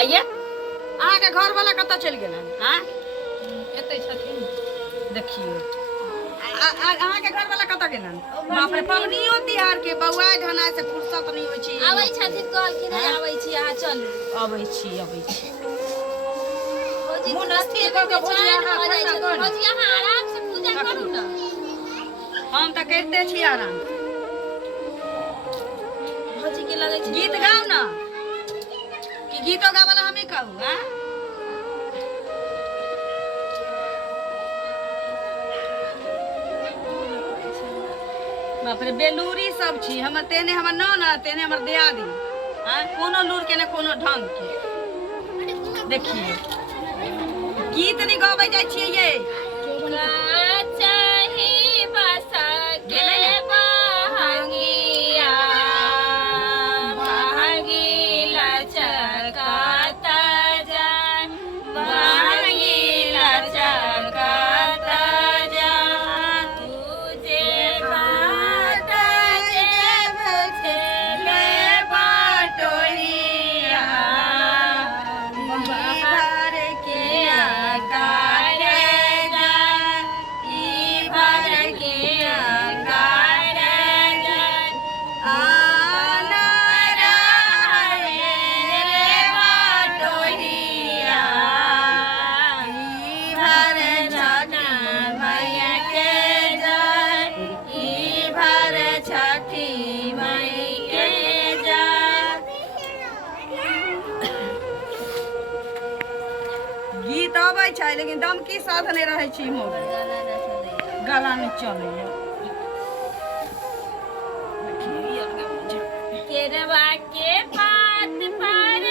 आइए अहाँ के घर वाला कत चल गेलन? हां एते छथिन देखियो अहाँ के घर वाला कत गेलन? बाप रे पवनियो तिहार के बौआ ढना से फुर्सत नहीं होई छी। आबै छथिन कहल कि नहीं आबै छी अहाँ चलू। आबै छी मन स्थिर क के भोजी अहाँ आराम से पूजा करू न। हम त करते छी आराम। भोजी के लगे छी गीत गाओ न कि गीतो गावला हमें कहू। हां बाप रे बेलूरी सब छी हमर तेने हमर न तेने हमर दियादी। हां कोनो लूर के न कोनो ढंग के देखिए गीत नहीं गावे जाय छियै ये। चाही बसा के बहंगिया बहंगीला चकाता जान बहंगीला चकाता जान तुझे बात छेले बाटोहिया भर के आकार जान ई भर के आकार जान आना रे बाटोहिया ई भर छठी मैया के जान ई भर छठी मैया के जान। गीत आबै छै लेकिन दम की साथ नहीं रहे छी मोर गला में चले। केरवा के पात पर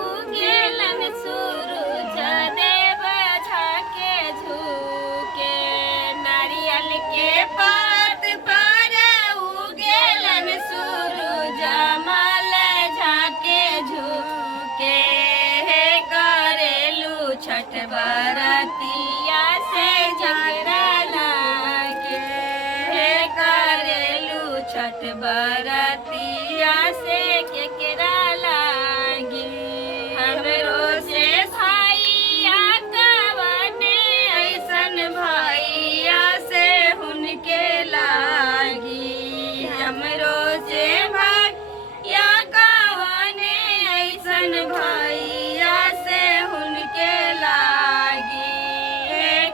उगेलन सूरज देव झाके झुके नारियल के पात पर उगेलन सूरज मल झाके झुके करेलू छठ बरतिया से जगरा लागे करेलू छठ बरतिया से केकरा लागे हमरो से भैया कवने ऐसन भैया से हुनके लागी हमरो से भैया कवने ऐसन भैया से हुनके लागी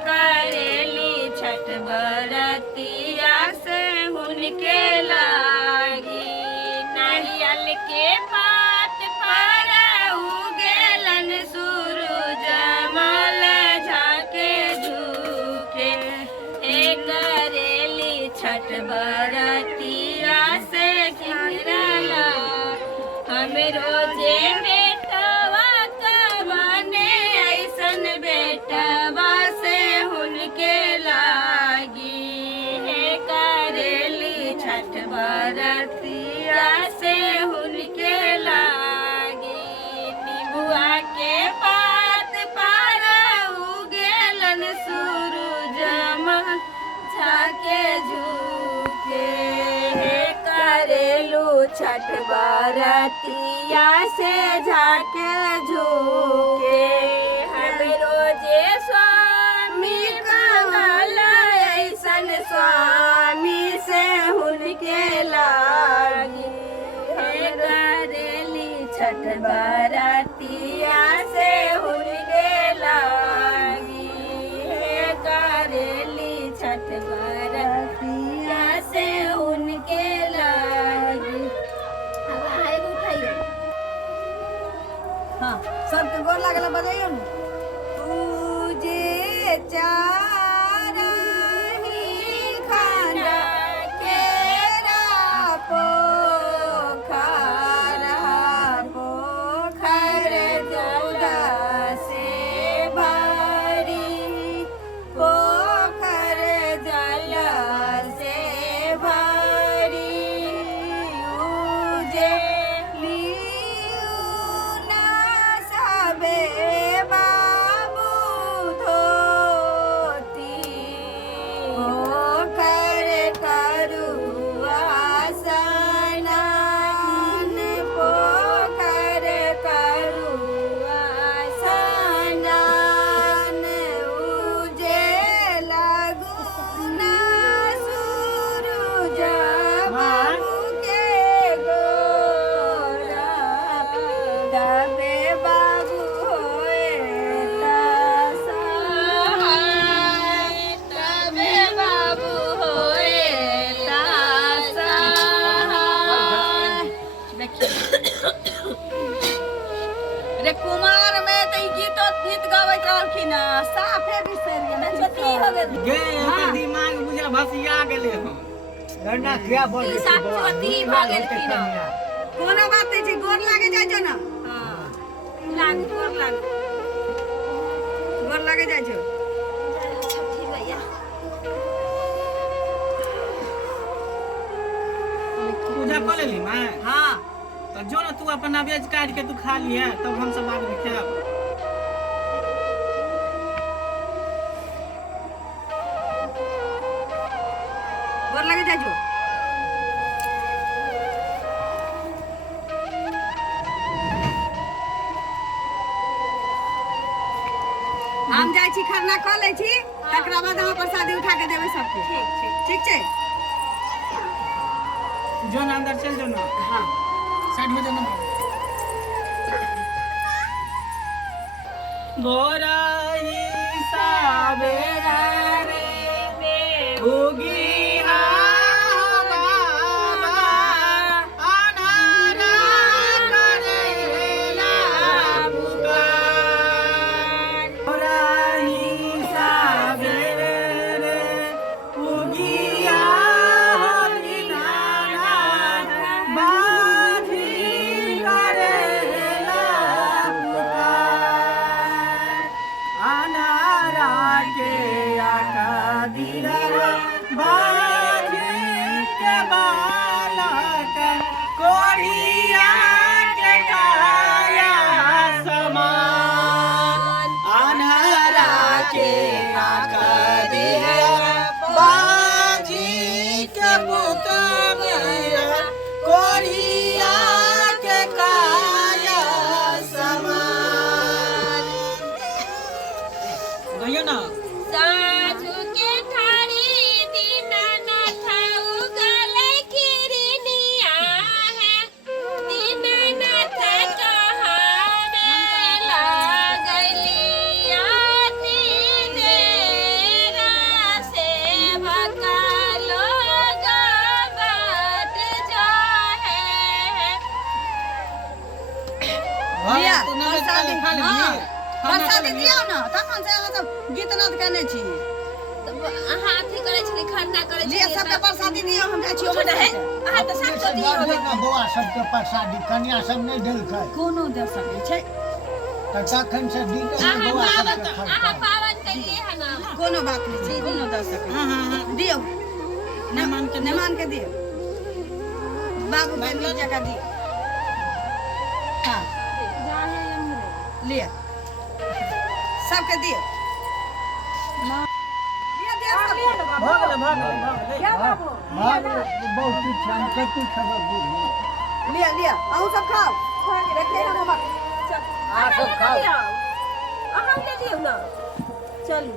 करेली छठ बरतिया से हुनके लागी नारियल के पात पर उगेलन सूरज मल झाके झुके करेली छठ बरतिया से किरला हमरो जे बेटवा कवने ऐसन बेटवा से हुनके लागी करेली छठ बरतिया से हुनके लागी निबुआ के पात पर उगेलन सूरज झाके झुके करेलू छठ बरतिया से झाके झुके हमरो जे स्वामी कहल ऐसन स्वामी से हुनके लागी करेली छठ बरतिया से हुनके लागी करेली छठ बरतिया से उनके लागी। हाँ सबके गोर लागल बजाइयो न तुझे चारही खाना केरा पोखरा पोखर जोड़ा से भरी पोखर जल से भरी उजे लियू ना सबे बाबू धोती रे कुमार में तो ई गीत गावत रहलखिन साफे बिसर गेल छोटी हो गेल गे एकर दिमाग बुझा भसिया गेले हम गन्ना क्या बोल ई साफ छोटी भ गेलखिन कोनो बात नहीं छै गोर लागे जाइ छ न हां लागू गोर लागे जाइ छ छठी भैया पूजा कर लेली मां हां तो जो ना तू अपन नवेज काट के तू खा लिया तब हम सब बाद में खाएब गोर लागे जाइ छ हम जाइ छी खरना क लै छी तकरा बाद हम प्रसादी उठा के देबै सबके ठीक छै जो ना अंदर चल जो ना हां साइड हो जाना बोराई सावेरा रे होगी साधु के थारी दीनानाथ उगले किरनिया है दीनानाथ कहारे लागली आती देरा से भका लोग बाट जाए लिया तू नवेज काले खा ले प्रसादी दियौ न तखन से अहाँ सब गीत नाद केने छी अहाँ अथी करे छी खरना करे छी लिया सबके प्रसादी दियौ हम जाइ छी ओमे है अहाँ तो सब तो दियो ना बौआ सबके प्रसादी कन्या सब नहीं देलकै कोनो दे सकै छै त तखन से दीदी बौआ सबके अहाँ खर्चा पावन करिए है ना कोनो बात नहीं छै कोनो दे सकै हां हां हां दियौ नेमान के दियौ बाबू के नी जगह दियौ हां लिया सबके दियौ भाग ले क्या बाबू बहुत कुछ हम कति खबर बुझी लिया अहूँ सब खाओ देखिए ना बाबा आ सब खाओ अहाँ ले लियो ना चलू